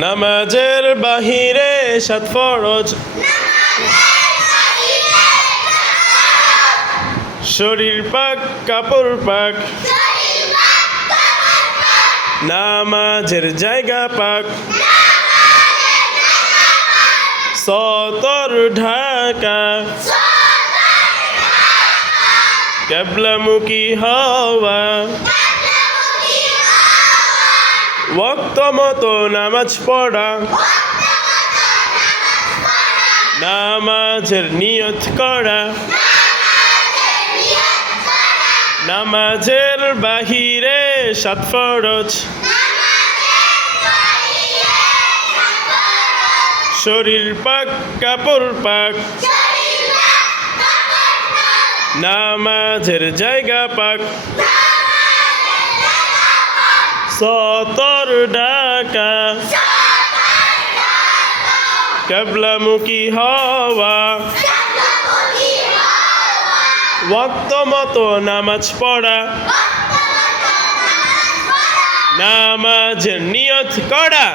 নামাজের বাহিরে সাত ফরজ। শরীর পাক, কাপড় পাক। নামাজের জায়গা পাক। সতর ঢাকা। কেবলামুখী হওয়া। ওক্ত মতো নামাজ পড়া। নামাজের নিয়ত করা। নামাজের বাহিরে সাত ফরজ। শরীর পাক, কাপড় পাক। নামাজের জায়গা পাক। সতর ডাকা। কেবলামুখী হওয়া। ওয়াক্ত মতো নামাজ পড়া। নামাজ নিয়ত করা।